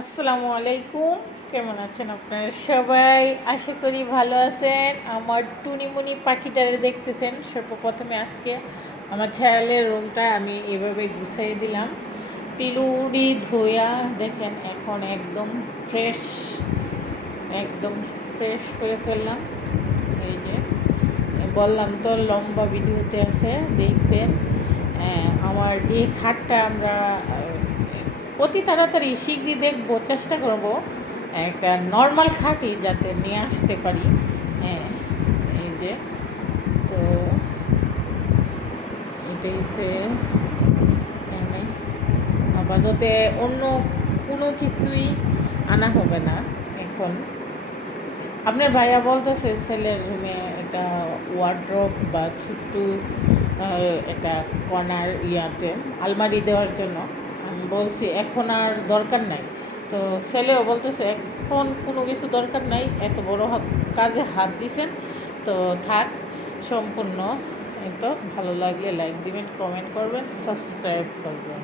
আসসালামু আলাইকুম। কেমন আছেন আপনারা সবাই? আশা করি ভালো আছেন। আমার টুনিমুনি পাখিটারে দেখতেছেন। সর্বপ্রথমে আজকে আমার ছায়ালের রুমটা আমি এভাবে গুছিয়ে দিলাম, পিলুড়ি ধোয়া। দেখেন এখন একদম ফ্রেশ, একদম ফ্রেশ করে ফেললাম। এই যে বললাম তো লম্বা ভিডিওতে আছে, দেখবেন। আমার এই খাটটা আমরা অতি তাড়াতাড়ি শীঘ্রই দেখবো, চেষ্টা করব একটা নর্মাল খাটই যাতে নিয়ে আসতে পারি। হ্যাঁ, এই যে, তো এটাই সে আপাতত অন্য কোনো কিছুই আনা হবে না এখন। আপনার ভাইয়া বলতেছে ছেলের রুমে একটা ওয়ার্ড্রপ বা ছোট্ট একটা কর্নার ইয়াতে আলমারি দেওয়ার জন্য। আমি বলছি এখন আর দরকার নাই। তো ছেলেও বলতেছে এখন কোনো কিছু দরকার নাই, এত বড় কাজে হাত দিছেন, তো থাক সম্পূর্ণ। তো ভালো লাগলে লাইক দিবেন, কমেন্ট করবেন, সাবস্ক্রাইব করবেন।